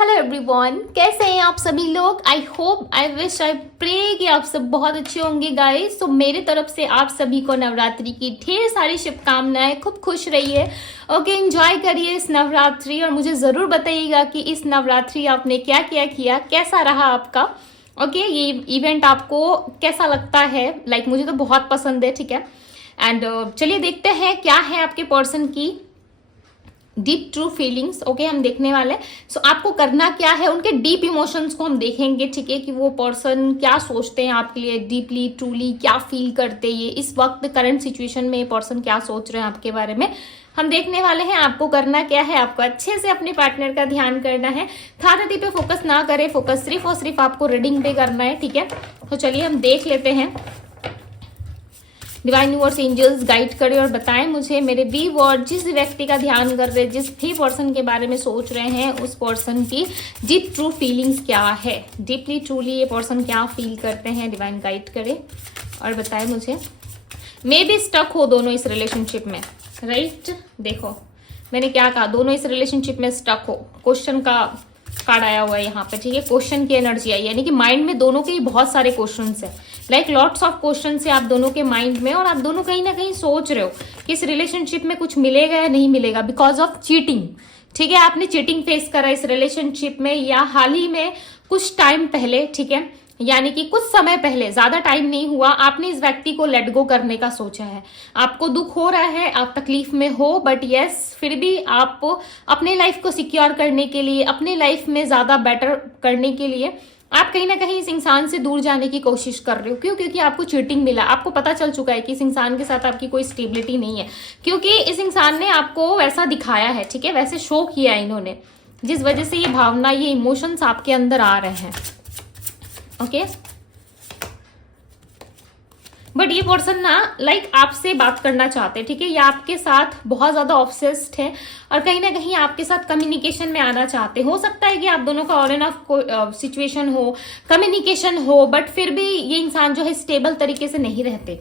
Hello everyone, कैसे हैं आप सभी लोग। I hope, I wish, I pray कि आप सब बहुत अच्छे होंगे गाइस। तो मेरी तरफ से आप सभी को नवरात्रि की ढेर सारी शुभकामनाएं। खूब खुश रहिए, ओके, एंजॉय करिए इस नवरात्रि और मुझे ज़रूर बताइएगा कि इस नवरात्रि आपने क्या क्या किया, कैसा रहा आपका। ओके, ये इवेंट आपको कैसा लगता है। लाइक मुझे तो बहुत पसंद है, ठीक है। एंड चलिए देखते हैं क्या है आपके पर्सन की डीप ट्रू फीलिंग्स। ओके, हम देखने वाले हैं। सो आपको करना क्या है, उनके डीप इमोशंस को हम देखेंगे, ठीक है, कि वो पर्सन क्या सोचते हैं आपके लिए, डीपली ट्रूली क्या फील करते हैं ये इस वक्त करंट सिचुएशन में, ये पर्सन क्या सोच रहे हैं आपके बारे में हम देखने वाले हैं। आपको करना क्या है, आपको अच्छे से अपने पार्टनर का ध्यान करना है। खाती पे फोकस ना करें, फोकस सिर्फ और सिर्फ आपको रीडिंग पे करना है, ठीक है। तो चलिए हम देख लेते हैं। डिवाइन यूनिवर्स एंजल्स गाइड करें और बताएं मुझे मेरे बी वर्ड, जिस व्यक्ति का ध्यान कर रहे हैं, जिस भी पर्सन के बारे में सोच रहे हैं, उस पर्सन की डीप ट्रू फीलिंग्स क्या है, डीपली ट्रूली ये पर्सन क्या फील करते हैं। डिवाइन गाइड करे और बताएं मुझे। मे भी स्टक हो दोनों इस रिलेशनशिप में, राइट। देखो मैंने क्या कहा, दोनों इस रिलेशनशिप में स्टक हो। क्वेश्चन का कार्ड आया हुआ है यहाँ पे, ठीक है। क्वेश्चन की एनर्जी आई, यानी कि माइंड में दोनों के ही बहुत सारे क्वेश्चंस है, लाइक लॉट्स ऑफ क्वेश्चन है आप दोनों के माइंड में, और आप दोनों कहीं ना कहीं सोच रहे हो कि इस रिलेशनशिप में कुछ मिलेगा या नहीं मिलेगा, बिकॉज ऑफ चीटिंग, ठीक है। आपने चीटिंग फेस करा इस रिलेशनशिप में, या हाल ही में कुछ टाइम पहले, ठीक है, यानी कि कुछ समय पहले, ज्यादा टाइम नहीं हुआ, आपने इस व्यक्ति को लेट गो करने का सोचा है। आपको दुख हो रहा है, आप तकलीफ में हो, बट यस फिर भी आप अपने लाइफ को सिक्योर करने के लिए, अपने लाइफ में ज्यादा बेटर करने के लिए आप कहीं ना कहीं इस इंसान से दूर जाने की कोशिश कर रहे हो। क्यों? क्योंकि आपको चीटिंग मिला, आपको पता चल चुका है कि इस इंसान के साथ आपकी कोई स्टेबिलिटी नहीं है, क्योंकि इस इंसान ने आपको वैसा दिखाया है, ठीक है, वैसे शो किया है इन्होंने, जिस वजह से ये भावना, ये इमोशंस आपके अंदर आ रहे हैं। ओके, बट ये पर्सन ना लाइक आपसे बात करना चाहते हैं, ठीक है, या आपके साथ बहुत ज्यादा ऑब्सेस्ड है और कहीं ना कहीं आपके साथ कम्युनिकेशन में आना चाहते। हो सकता है कि आप दोनों का ऑन एंड ऑफ सिचुएशन हो, कम्युनिकेशन हो, बट फिर भी ये इंसान जो है स्टेबल तरीके से नहीं रहते,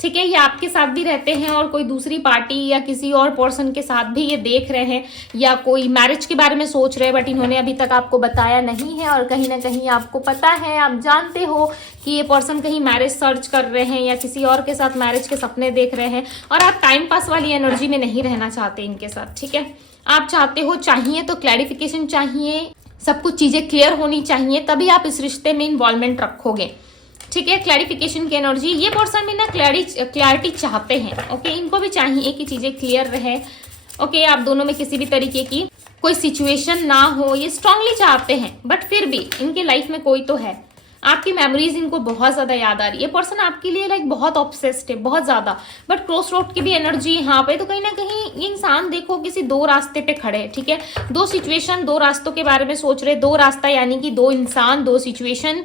ठीक है। ये आपके साथ भी रहते हैं और कोई दूसरी पार्टी या किसी और पर्सन के साथ भी ये देख रहे हैं, या कोई मैरिज के बारे में सोच रहे हैं, बट इन्होंने अभी तक आपको बताया नहीं है। और कहीं ना कहीं आपको पता है, आप जानते हो कि ये पर्सन कहीं मैरिज सर्च कर रहे हैं या किसी और के साथ मैरिज के सपने देख रहे हैं, और आप टाइम पास वाली एनर्जी में नहीं रहना चाहते इनके साथ, ठीक है। आप चाहते हो, चाहिए तो क्लैरिफिकेशन चाहिए, सब कुछ चीजें क्लियर होनी चाहिए, तभी आप इस रिश्ते में इन्वॉल्वमेंट रखोगे, ठीक है। क्लैरिफिकेशन की एनर्जी, ये पर्सन भी ना क्लैरिटी चाहते हैं, ओके। इनको भी चाहिए कि चीजें क्लियर रहे, ओके। आप दोनों में किसी भी तरीके की कोई सिचुएशन ना हो, ये स्ट्रांगली चाहते हैं, बट फिर भी इनके लाइफ में कोई तो है। आपकी मेमोरीज इनको बहुत ज्यादा याद आ रही है। ये पर्सन आपके लिए लाइक बहुत ऑब्सेस्ड है, बहुत ज्यादा, बट क्रॉस रोड की भी एनर्जी यहाँ पे। तो कहीं ना कहीं ये इंसान देखो किसी दो रास्ते पे खड़े हैं, ठीक है। दो सिचुएशन, दो रास्तों के बारे में सोच रहे, दो रास्ता यानी कि दो इंसान, दो सिचुएशन,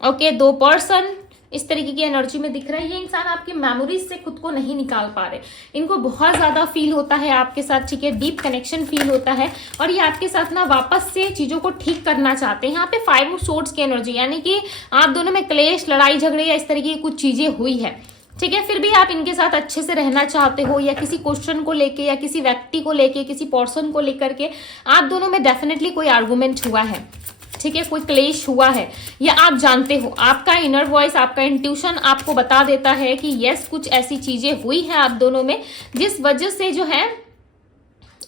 ओके, दो पर्सन, इस तरीके की एनर्जी में दिख रहा है। ये इंसान आपकी मेमोरीज से खुद को नहीं निकाल पा रहे, इनको बहुत ज्यादा फील होता है आपके साथ, ठीक है, डीप कनेक्शन फील होता है, और ये आपके साथ ना वापस से चीजों को ठीक करना चाहते हैं। यहाँ पे 5 ऑफ सोर्ड्स की एनर्जी, यानी कि आप दोनों में क्लेश, लड़ाई झगड़े या इस तरीके की कुछ चीजें हुई है, ठीक है, फिर भी आप इनके साथ अच्छे से रहना चाहते हो, या किसी क्वेश्चन को लेके, या किसी व्यक्ति को लेके, किसी पर्सन को लेकर के आप दोनों में डेफिनेटली कोई आर्गुमेंट हुआ है, ठीक है, कोई क्लेश हुआ है, या आप जानते हो, आपका इनर वॉइस, आपका इंट्यूशन आपको बता देता है कि यस कुछ ऐसी चीजें हुई हैं आप दोनों में, जिस वजह से जो है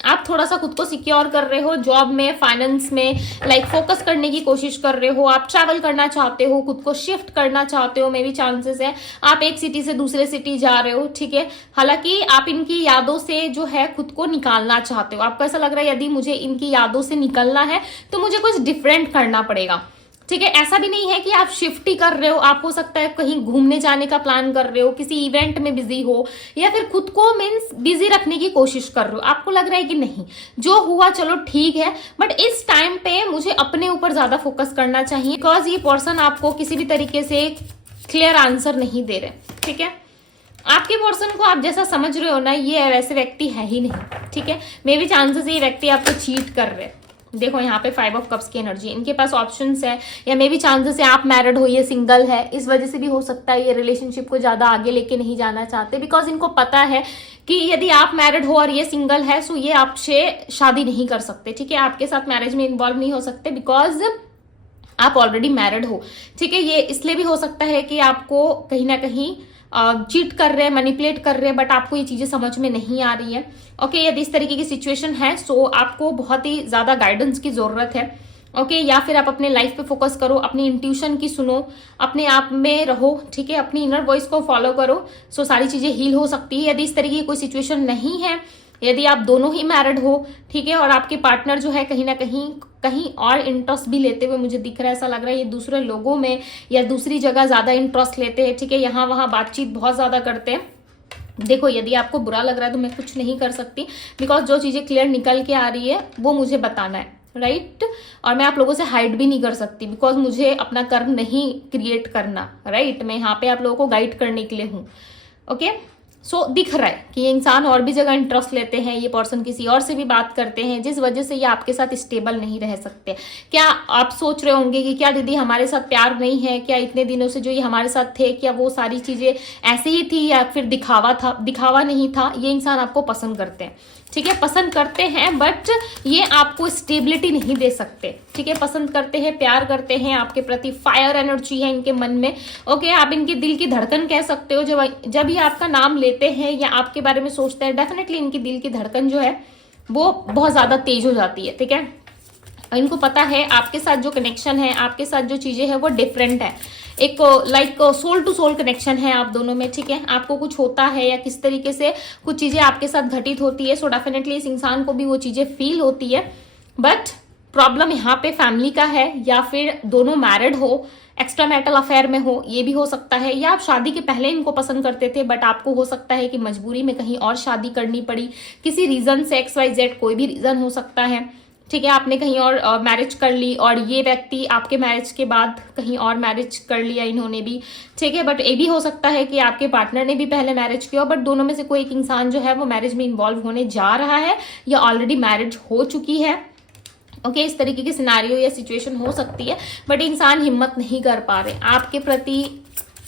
आप थोड़ा सा खुद को सिक्योर कर रहे हो, जॉब में, फाइनेंस में, लाइक फोकस करने की कोशिश कर रहे हो, आप ट्रैवल करना चाहते हो, खुद को शिफ्ट करना चाहते हो, मे भी चांसेस है आप एक सिटी से दूसरे सिटी जा रहे हो, ठीक है। हालांकि आप इनकी यादों से जो है खुद को निकालना चाहते हो। आपको ऐसा लग रहा है यदि मुझे इनकी यादों से निकलना है तो मुझे कुछ डिफरेंट करना पड़ेगा, ठीक है। ऐसा भी नहीं है कि आप शिफ्ट ही कर रहे हो, आप हो सकता है कहीं घूमने जाने का प्लान कर रहे हो, किसी इवेंट में बिजी हो, या फिर खुद को मीन्स बिजी रखने की कोशिश कर रहे हो। आपको लग रहा है कि नहीं, जो हुआ चलो ठीक है, बट इस टाइम पे मुझे अपने ऊपर ज्यादा फोकस करना चाहिए, बिकॉज ये पर्सन आपको किसी भी तरीके से क्लियर आंसर नहीं दे रहे, ठीक है। आपके पर्सन को आप जैसा समझ रहे हो ना, ये वैसे व्यक्ति है ही नहीं, ठीक है। मे बी चांसेस ये व्यक्ति आपको चीट कर रहे हैं। देखो यहाँ पे 5 ऑफ कप्स की एनर्जी, इनके पास ऑप्शंस है, या मे बी चांसेस है आप मैरिड हो, ये सिंगल है, इस वजह से भी हो सकता है ये रिलेशनशिप को ज्यादा आगे लेके नहीं जाना चाहते, बिकॉज इनको पता है कि यदि आप मैरिड हो और ये सिंगल है सो ये आपसे शादी नहीं कर सकते, ठीक है, आपके साथ मैरिज में इन्वॉल्व नहीं हो सकते बिकॉज आप ऑलरेडी मैरिड हो, ठीक है। ये इसलिए भी हो सकता है कि आपको कहीं ना कहीं चीट कर रहे हैं, मैनिपुलेट कर रहे हैं, बट आपको ये चीजें समझ में नहीं आ रही है। ओके, यदि इस तरीके की सिचुएशन है सो आपको बहुत ही ज्यादा गाइडेंस की जरूरत है। ओके, या फिर आप अपने लाइफ पे फोकस करो, अपनी इंट्यूशन की सुनो, अपने आप में रहो, ठीक है, अपनी इनर वॉइस को फॉलो करो, सो सारी चीजें हील हो सकती है। यदि इस तरीके की कोई सिचुएशन नहीं है, यदि आप दोनों ही मैरिड हो, ठीक है, और आपके पार्टनर जो है कहीं ना कहीं और इंटरेस्ट भी लेते हुए मुझे दिख रहा है, ऐसा लग रहा है ये दूसरे लोगों में या दूसरी जगह ज्यादा इंटरेस्ट लेते हैं, ठीक है, यहाँ वहां बातचीत बहुत ज्यादा करते हैं। देखो, यदि आपको बुरा लग रहा है तो मैं कुछ नहीं कर सकती बिकॉज जो चीजें क्लियर निकल के आ रही है वो मुझे बताना है, राइट। और मैं आप लोगों से हाइड भी नहीं कर सकती बिकॉज मुझे अपना कर्म नहीं क्रिएट करना, राइट। मैं यहाँ पे आप लोगों को गाइड करने के लिए हूँ। ओके, सो दिख रहा है कि ये इंसान और भी जगह इंटरेस्ट लेते हैं, ये पर्सन किसी और से भी बात करते हैं, जिस वजह से ये आपके साथ स्टेबल नहीं रह सकते। क्या आप सोच रहे होंगे कि क्या दीदी हमारे साथ प्यार नहीं है, क्या इतने दिनों से जो ये हमारे साथ थे क्या वो सारी चीजें ऐसे ही थी या फिर दिखावा था? दिखावा नहीं था, ये इंसान आपको पसंद करते हैं, ठीक है, पसंद करते हैं, बट ये आपको स्टेबिलिटी नहीं दे सकते, ठीक है। पसंद करते हैं, प्यार करते हैं, आपके प्रति फायर एनर्जी है इनके मन में। ओके, आप इनके दिल की धड़कन कह सकते हो। जब ये आपका नाम लेते हैं या आपके बारे में सोचते हैं, डेफिनेटली इनकी दिल की धड़कन जो है वो बहुत ज्यादा तेज हो जाती है, ठीक है। इनको पता है आपके साथ जो कनेक्शन है, आपके साथ जो चीजें हैं वो डिफरेंट है, एक like soul to soul connection है आप दोनों में, ठीक है। आपको कुछ होता है या किस तरीके से कुछ चीजें आपके साथ घटित होती है, सो डेफिनेटली इस इंसान को भी वो चीजें फील होती है। बट प्रॉब्लम यहाँ पे फैमिली का है या फिर दोनों मैरिड हो, एक्स्ट्रा मैरिटल अफेयर में हो, ये भी हो सकता है, या आप शादी के पहले इनको पसंद करते थे बट आपको हो सकता है कि मजबूरी में कहीं और शादी करनी पड़ी, किसी रीजन से, XYZ कोई भी रीजन हो सकता है, ठीक है। आपने कहीं और मैरिज कर ली और ये व्यक्ति आपके मैरिज के बाद कहीं और मैरिज कर लिया इन्होंने भी, ठीक है। बट ये भी हो सकता है कि आपके पार्टनर ने भी पहले मैरिज किया, बट दोनों में से कोई एक इंसान जो है वो मैरिज में इन्वॉल्व होने जा रहा है या ऑलरेडी मैरिज हो चुकी है। ओके, इस तरीके की सिनारियो या सिचुएशन हो सकती है, बट इंसान हिम्मत नहीं कर पा रहे, आपके प्रति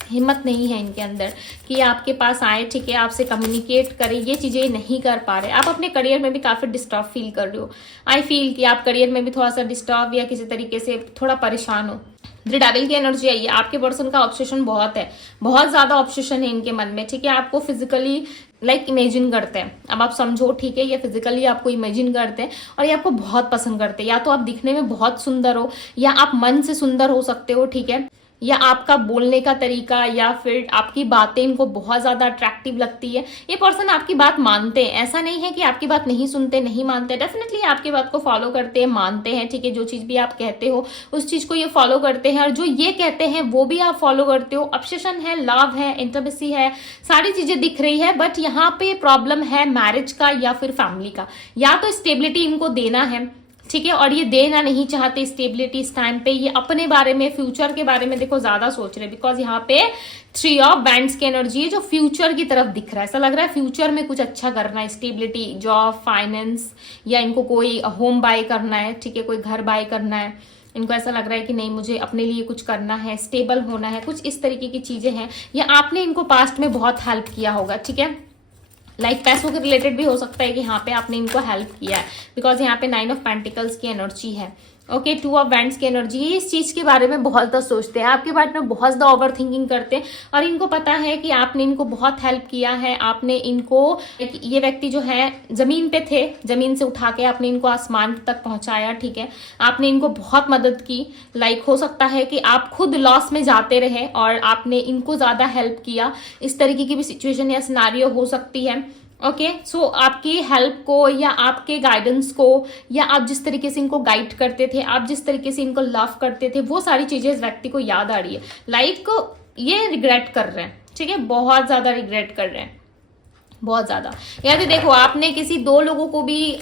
हिम्मत नहीं है इनके अंदर कि आपके पास आए, ठीक है, आपसे कम्युनिकेट करें, ये चीजें नहीं कर पा रहे। आप अपने करियर में भी काफी डिस्टर्ब फील कर रहे हो। आई फील कि आप करियर में भी थोड़ा सा डिस्टर्ब या किसी तरीके से थोड़ा परेशान हो। डेविल की एनर्जी आई है, आपके पर्सन का ऑब्सेशन बहुत है, बहुत ज्यादा ऑब्सेशन है इनके मन में, ठीक है। आपको फिजिकली लाइक इमेजिन करते हैं, अब आप समझो, ठीक है, ये फिजिकली आपको इमेजिन करते हैं और ये आपको बहुत पसंद करते हैं। या तो आप दिखने में बहुत सुंदर हो या आप मन से सुंदर हो सकते हो, ठीक है, या आपका बोलने का तरीका या फिर आपकी बातें इनको बहुत ज्यादा अट्रैक्टिव लगती है। ये पर्सन आपकी बात मानते हैं, ऐसा नहीं है कि आपकी बात नहीं सुनते, नहीं मानते, डेफिनेटली आपकी बात को फॉलो करते हैं, मानते हैं, ठीक है। जो चीज भी आप कहते हो उस चीज को ये फॉलो करते हैं और जो ये कहते हैं वो भी आप फॉलो करते हो। ऑब्सेशन है, लव है, इंटिमेसी है, सारी चीजें दिख रही है, बट यहाँ पे प्रॉब्लम है मैरिज का या फिर फैमिली का। या तो स्टेबिलिटी इनको देना है, ठीक है, और ये देना नहीं चाहते स्टेबिलिटी इस टाइम पे। ये अपने बारे में, फ्यूचर के बारे में देखो ज्यादा सोच रहे, बिकॉज यहाँ पे 3 ऑफ बैंड्स की एनर्जी है जो फ्यूचर की तरफ दिख रहा है। ऐसा लग रहा है फ्यूचर में कुछ अच्छा करना है, स्टेबिलिटी, जॉब, फाइनेंस, या इनको कोई होम बाय करना है, ठीक है, कोई घर बाय करना है। इनको ऐसा लग रहा है कि नहीं, मुझे अपने लिए कुछ करना है, स्टेबल होना है, कुछ इस तरीके की चीजें हैं। या आपने इनको पास्ट में बहुत हेल्प किया होगा, ठीक है, लाइक पैसों के रिलेटेड भी हो सकता है कि यहाँ पे आपने इनको हेल्प किया है, बिकॉज यहाँ पे 9 ऑफ पेंटिकल्स की एनर्जी है। ओके, 2 ऑफ वैंड्स की एनर्जी, ये इस चीज के बारे में बहुत ज्यादा सोचते हैं, आपके पार्टनर बहुत ज्यादा ओवर थिंकिंग करते हैं और इनको पता है कि आपने इनको बहुत हेल्प किया है। आपने इनको, ये व्यक्ति जो है जमीन पे थे, जमीन से उठा के आपने इनको आसमान तक पहुंचाया, ठीक है, आपने इनको बहुत मदद की। लाइक हो सकता है कि आप खुद लॉस में जाते रहे और आपने इनको ज्यादा हेल्प किया, इस तरीके की भी सिचुएशन या सिनारियो हो सकती है। ओके, सो आपकी हेल्प को या आपके गाइडेंस को या आप जिस तरीके से इनको गाइड करते थे, आप जिस तरीके से इनको लव करते थे, वो सारी चीजें इस व्यक्ति को याद आ रही है। लाइक ये रिग्रेट कर रहे हैं, ठीक है, बहुत ज्यादा रिग्रेट कर रहे हैं, बहुत ज्यादा। यदि देखो आपने किसी 2 लोगों को भी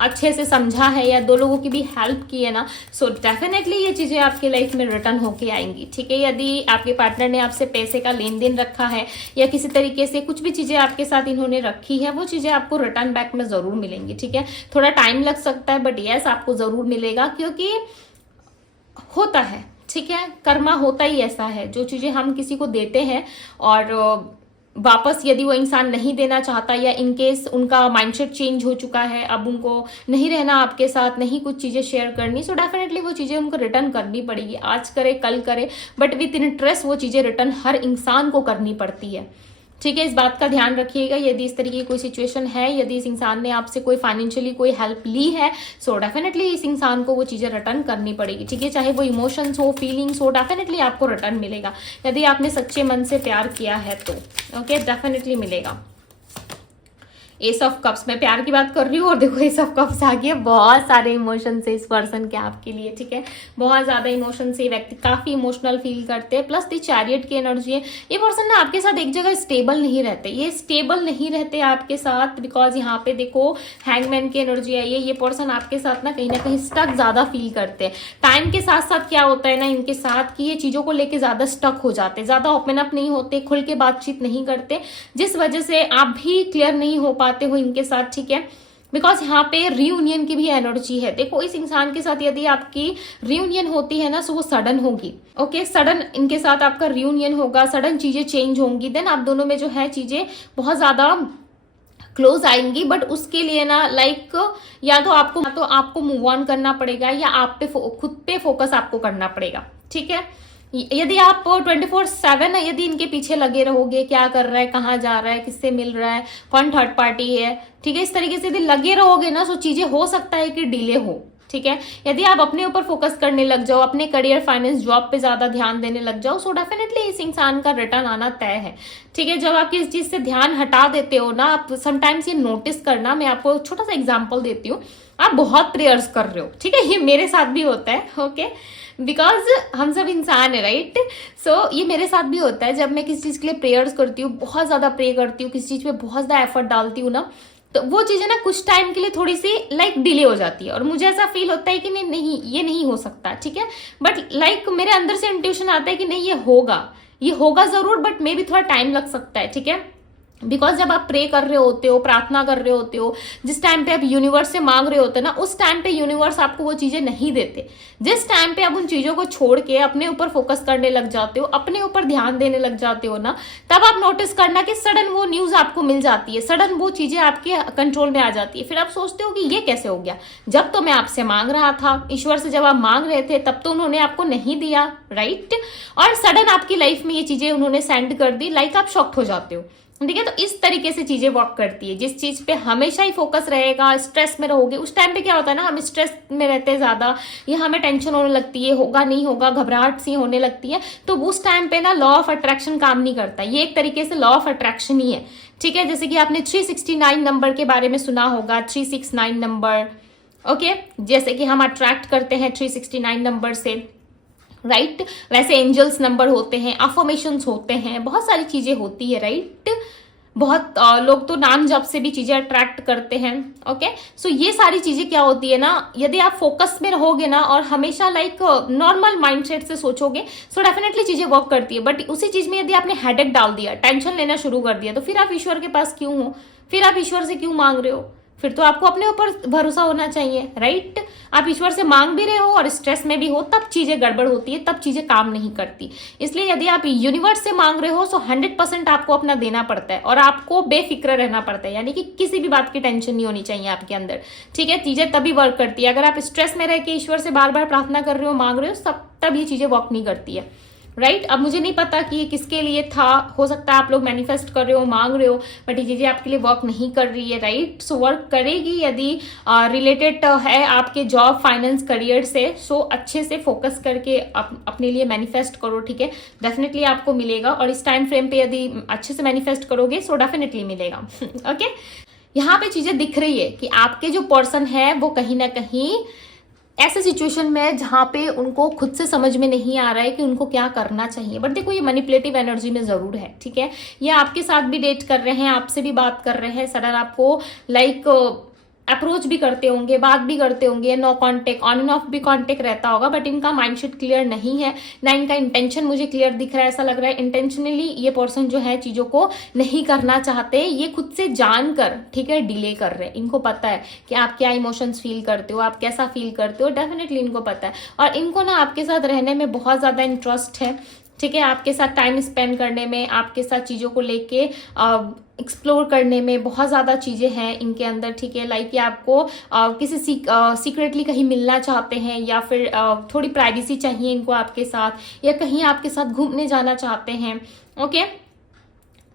अच्छे से समझा है या 2 लोगों की भी हेल्प की है ना, सो डेफिनेटली ये चीजें आपकी लाइफ में रिटर्न होके आएंगी, ठीक है। यदि आपके पार्टनर ने आपसे पैसे का लेन देन रखा है या किसी तरीके से कुछ भी चीजें आपके साथ इन्होंने रखी है, वो चीजें आपको रिटर्न बैक में जरूर मिलेंगी, ठीक है। थोड़ा टाइम लग सकता है बट यस आपको जरूर मिलेगा, क्योंकि होता है, ठीक है, कर्मा होता ही ऐसा है। जो चीजें हम किसी को देते हैं और वापस यदि वो इंसान नहीं देना चाहता या इनकेस उनका माइंडसेट चेंज हो चुका है, अब उनको नहीं रहना आपके साथ, नहीं कुछ चीज़ें शेयर करनी, सो डेफिनेटली वो चीज़ें उनको रिटर्न करनी पड़ेगी। आज करे कल करे, बट विथ इंटरेस्ट वो चीज़ें रिटर्न हर इंसान को करनी पड़ती है। ठीक है, इस बात का ध्यान रखिएगा। यदि इस तरीके की कोई सिचुएशन है, यदि इस इंसान ने आपसे कोई फाइनेंशियली कोई हेल्प ली है, सो डेफिनेटली इस इंसान को वो चीज़ें रिटर्न करनी पड़ेगी। ठीक है, चाहे वो इमोशंस हो, फीलिंग्स हो, डेफिनेटली आपको रिटर्न मिलेगा। यदि आपने सच्चे मन से प्यार किया है तो ओके, डेफिनेटली मिलेगा। एस ऑफ कप्स, मैं प्यार की बात कर रही हूँ और देखो एस ऑफ कप्स आ गया। बहुत सारे इमोशंस है इस पर्सन के आपके लिए। ठीक है, बहुत ज्यादा इमोशंस है, व्यक्ति काफी इमोशनल फील करते हैं। प्लस दी चैरियट की एनर्जी है। ये पर्सन ना आपके साथ एक जगह स्टेबल नहीं रहते, ये स्टेबल नहीं रहते आपके साथ, बिकॉज यहाँ पे देखो हैंगमैन की एनर्जी है। ये पर्सन आपके साथ ना कहीं स्टक ज्यादा फील करते हैं। टाइम के साथ साथ क्या होता है ना इनके साथ कि ये चीजों को लेके ज्यादा स्टक हो जाते हैं, ज्यादा ओपन अप नहीं होते, खुल के बातचीत नहीं करते, जिस वजह से आप भी क्लियर नहीं हो पाते हो इनके साथ। ठीक है, बिकॉज यहाँ पे रियूनियन की भी एनर्जी है। देखो इस इंसान के साथ यदि आपकी रियूनियन होती है ना, सो वो सडन होगी। ओके, सडन इनके साथ आपका रियूनियन होगा, सडन चीजें चेंज होंगी, देन आप दोनों में जो है चीजें बहुत ज्यादा क्लोज आएंगी। बट उसके लिए ना लाइक या तो आपको मूव ऑन करना पड़ेगा या आप पे खुद पे फोकस आपको करना पड़ेगा। ठीक है, यदि आप 24/7 यदि इनके पीछे लगे रहोगे, क्या कर रहा है, कहाँ जा रहा है, किससे मिल रहा है, कौन थर्ड पार्टी है, ठीक है, इस तरीके से यदि लगे रहोगे ना, सो चीजें हो सकता है कि डिले हो। ठीक है, यदि आप अपने ऊपर फोकस करने लग जाओ, अपने करियर, फाइनेंस, जॉब पे ज्यादा ध्यान देने लग जाओ, सो डेफिनेटली इस इंसान का रिटर्न आना तय है। ठीक है, जब आप किस चीज से ध्यान हटा देते हो ना, आप समटाइम्स ये नोटिस करना, मैं आपको छोटा सा एग्जाम्पल देती हूँ। आप बहुत प्रेयर्स कर रहे हो, ठीक है, ये मेरे साथ भी होता है। ओके, बिकॉज हम सब इंसान है, राइट। सो ये मेरे साथ भी होता है, जब मैं किसी चीज के लिए प्रेयर्स करती हूँ, बहुत ज्यादा प्रे करती हूँ, किसी चीज पे बहुत ज्यादा एफर्ट डालती हूँ ना, तो वो चीजें ना कुछ टाइम के लिए थोड़ी सी लाइक डिले हो जाती है और मुझे ऐसा फील होता है कि नहीं ये नहीं हो सकता। ठीक है, बट लाइक मेरे अंदर से इंट्यूशन आता है कि नहीं ये होगा जरूर, बट मे भी थोड़ा टाइम लग सकता है। ठीक है, बिकॉज जब आप प्रे कर रहे होते हो, प्रार्थना कर रहे होते हो, जिस टाइम पे आप यूनिवर्स से मांग रहे होते हो ना, उस टाइम पे यूनिवर्स आपको वो चीजें नहीं देते। जिस टाइम पे आप उन चीजों को छोड़ के अपने ऊपर फोकस करने लग जाते हो, अपने ऊपर ध्यान देने लग जाते हो ना, तब आप नोटिस करना कि सडन वो न्यूज आपको मिल जाती है, सडन वो चीजें आपके कंट्रोल में आ जाती है। फिर आप सोचते हो कि ये कैसे हो गया, जब तो मैं आपसे मांग रहा था, ईश्वर से जब आप मांग रहे थे तब तो उन्होंने आपको नहीं दिया, राइट। और सडन आपकी लाइफ में ये चीजें उन्होंने सेंड कर दी, लाइक आप शॉक्ड हो जाते हो। ठीक है, तो इस तरीके से चीजें वर्क करती है। जिस चीज पे हमेशा ही फोकस रहेगा, स्ट्रेस में रहोगे, उस टाइम पे क्या होता है ना, हम स्ट्रेस में रहते हैं ज्यादा, या हमें टेंशन होने लगती है, होगा नहीं होगा, घबराहट सी होने लगती है, तो उस टाइम पे ना लॉ ऑफ अट्रैक्शन काम नहीं करता। ये एक तरीके से लॉ ऑफ अट्रैक्शन ही है। ठीक है, जैसे कि आपने 369 नंबर के बारे में सुना होगा, 369 नंबर। ओके, जैसे कि हम अट्रैक्ट करते हैं 369 नंबर से, राइट। वैसे एंजल्स नंबर होते हैं, अफर्मेशंस होते हैं, बहुत सारी चीजें होती है, राइट। बहुत लोग तो नाम जप से भी चीजें अट्रैक्ट करते हैं। ओके, सो ये सारी चीजें क्या होती है ना, यदि आप फोकस में रहोगे ना और हमेशा लाइक नॉर्मल माइंडसेट से सोचोगे, सो डेफिनेटली चीजें वर्क करती है। बट उसी चीज में यदि आपने हेडेक डाल दिया, टेंशन लेना शुरू कर दिया, तो फिर आप ईश्वर के पास क्यों हो, फिर आप ईश्वर से क्यों मांग रहे हो, फिर तो आपको अपने ऊपर भरोसा होना चाहिए, राइट। आप ईश्वर से मांग भी रहे हो और स्ट्रेस में भी हो, तब चीजें गड़बड़ होती है, तब चीजें काम नहीं करती। इसलिए यदि आप यूनिवर्स से मांग रहे हो, सो 100% आपको अपना देना पड़ता है और आपको बेफिक्र रहना पड़ता है, यानी कि किसी भी बात की टेंशन नहीं होनी चाहिए आपके अंदर। ठीक है, चीजें तभी वर्क करती है। अगर आप स्ट्रेस में रह के ईश्वर से बार बार प्रार्थना कर रहे हो, मांग रहे हो, तब ये चीजें वर्क नहीं करती है, राइट। अब मुझे नहीं पता कि ये किसके लिए था, हो सकता है आप लोग मैनिफेस्ट कर रहे हो, मांग रहे हो, बट ये चीजें आपके लिए वर्क नहीं कर रही है, राइट। सो वर्क करेगी यदि रिलेटेड है आपके जॉब, फाइनेंस, करियर से। सो अच्छे से फोकस करके अपने लिए मैनिफेस्ट करो। ठीक है, डेफिनेटली आपको मिलेगा, और इस टाइम फ्रेम पे यदि अच्छे से मैनिफेस्ट करोगे, सो डेफिनेटली मिलेगा। ओके, यहाँ पे चीजें दिख रही है कि आपके जो पर्सन है वो कहीं ना कहीं ऐसे सिचुएशन में जहां पे उनको खुद से समझ में नहीं आ रहा है कि उनको क्या करना चाहिए। बट देखो, ये मैनिपुलेटिव एनर्जी में जरूर है। ठीक है, ये आपके साथ भी डेट कर रहे हैं, आपसे भी बात कर रहे हैं, सडन आपको लाइक अप्रोच भी करते होंगे, बात भी करते होंगे, no contact, on and off भी कांटेक्ट रहता होगा, बट इनका माइंडसेट क्लियर नहीं है ना, इनका इंटेंशन मुझे क्लियर दिख रहा है। ऐसा लग रहा है इंटेंशनली ये पर्सन जो है चीजों को नहीं करना चाहते, ये खुद से जानकर, ठीक है, डिले कर रहे हैं। इनको पता है कि आप क्या इमोशंस फील करते हो, आप कैसा फील करते हो, डेफिनेटली इनको पता है। और इनको ना आपके साथ रहने में बहुत ज्यादा इंटरेस्ट है, ठीक है, आपके साथ टाइम स्पेंड करने में, आपके साथ चीज़ों को लेके एक्सप्लोर करने में बहुत ज़्यादा चीज़ें हैं इनके अंदर, ठीक है। लाइक कि आपको किसी सीक्रेटली कहीं मिलना चाहते हैं, या फिर थोड़ी प्राइवेसी चाहिए इनको आपके साथ, या कहीं आपके साथ घूमने जाना चाहते हैं, ओके।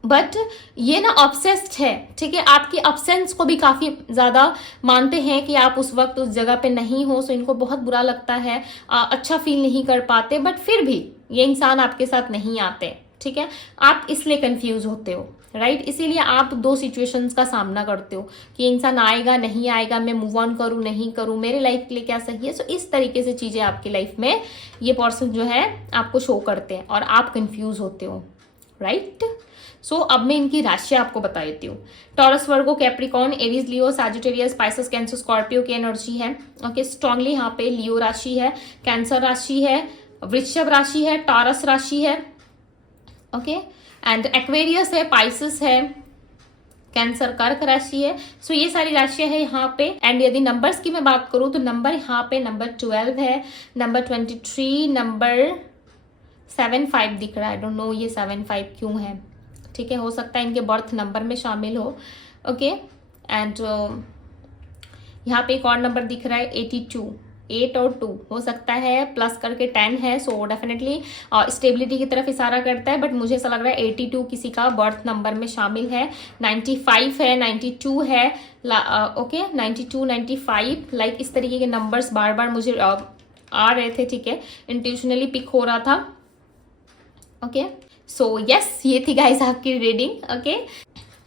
बट ये ना ऑब्सेस्ड है, ठीक है, आपकी अब्सेंस को भी काफ़ी ज़्यादा मानते हैं कि आप उस वक्त उस जगह पे नहीं हो, सो इनको बहुत बुरा लगता है, अच्छा फील नहीं कर पाते, बट फिर भी ये इंसान आपके साथ नहीं आते, ठीक है। आप इसलिए कंफ्यूज होते हो, राइट। इसीलिए आप दो सिचुएशंस का सामना करते हो कि इंसान आएगा नहीं आएगा, मैं मूव ऑन करूँ नहीं करूँ, मेरे लाइफ के लिए क्या सही है। सो इस तरीके से चीज़ें आपकी लाइफ में ये पर्सन जो है आपको शो करते हैं और आप कंफ्यूज होते हो, राइट। सो अब मैं इनकी राशि आपको बता देती हूँ। टॉरस, वर्गो, कैप्रिकॉर्न, एरीज, लियो, सैजिटेरियस, स्पाइसेस, कैंसर, स्कॉर्पियो की एनर्जी है, ओके। स्ट्रांगली यहाँ पे लियो राशि है, कैंसर राशि है, वृषभ राशि है, टॉरस राशि है, ओके। एंड एक्वेरियस है, पाइसेस है, कैंसर, कर्क राशि है। सो ये सारी राशियां है यहाँ पे। एंड यदि नंबर्स की मैं बात करूँ तो नंबर यहाँ पे नंबर 12 है, नंबर 23, नंबर 75 दिख रहा है। आई डोंट नो ये 75 क्यों है, ठीक है, हो सकता है इनके बर्थ नंबर में शामिल हो, ओके। एंड यहाँ पे एक और नंबर दिख रहा है 82, 8 और 2 हो सकता है, प्लस करके 10 है। सो डेफिनेटली स्टेबिलिटी की तरफ इशारा करता है, बट मुझे ऐसा लग रहा है 82 किसी का बर्थ नंबर में शामिल है। 95 है, 92 है, ओके, 92, 95, लाइक इस तरीके के नंबर्स बार बार मुझे आ रहे थे, ठीक है, इंट्यूशनली पिक हो रहा था, ओके। सो यस, ये थी गाइस आपकी रीडिंग, ओके।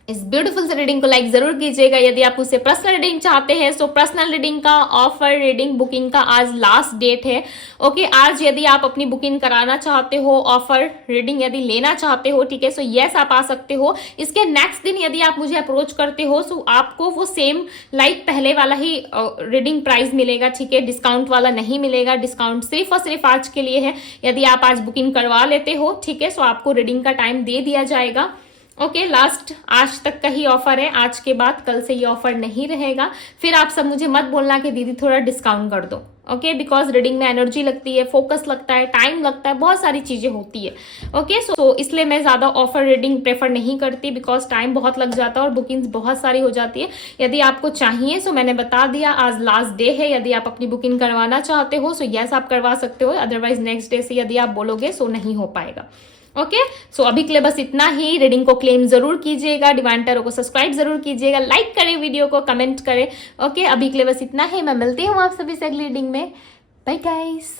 इस ब्यूटीफुल से रीडिंग को लाइक जरूर कीजिएगा। यदि आप उससे पर्सनल रीडिंग चाहते हैं, सो पर्सनल रीडिंग का ऑफर रीडिंग बुकिंग का आज लास्ट डेट है, ओके। आज यदि आप अपनी बुकिंग कराना चाहते हो, ऑफर रीडिंग यदि लेना चाहते हो, ठीक है, सो यस आप आ सकते हो। इसके नेक्स्ट दिन यदि आप मुझे अप्रोच करते हो, सो आपको वो सेम लाइक पहले वाला ही रीडिंग प्राइस मिलेगा, ठीक है, डिस्काउंट वाला नहीं मिलेगा। डिस्काउंट सिर्फ और सिर्फ आज के लिए है। यदि आप आज बुकिंग करवा लेते हो, ठीक है, सो आपको रीडिंग का टाइम दे दिया जाएगा, ओके। लास्ट आज तक का ही ऑफर है, आज के बाद कल से ये ऑफर नहीं रहेगा। फिर आप सब मुझे मत बोलना कि दीदी थोड़ा डिस्काउंट कर दो, ओके, बिकॉज रीडिंग में एनर्जी लगती है, फोकस लगता है, टाइम लगता है, बहुत सारी चीजें होती है, ओके। सो इसलिए मैं ज्यादा ऑफर रीडिंग प्रेफर नहीं करती, बिकॉज टाइम बहुत लग जाता है और बुकिंग्स बहुत सारी हो जाती है। यदि आपको चाहिए, सो मैंने बता दिया आज लास्ट डे है। यदि आप अपनी बुकिंग करवाना चाहते हो, सो यस आप करवा सकते हो, अदरवाइज नेक्स्ट डे से यदि आप बोलोगे, सो नहीं हो पाएगा, ओके। सो अभी के लिए बस इतना ही। रीडिंग को क्लेम जरूर कीजिएगा, डिवाइन टैरो को सब्सक्राइब जरूर कीजिएगा, लाइक करें वीडियो को, कमेंट करें, ओके। अभी के लिए बस इतना ही। मैं मिलती हूँ आप सभी से अगली रीडिंग में। Bye guys.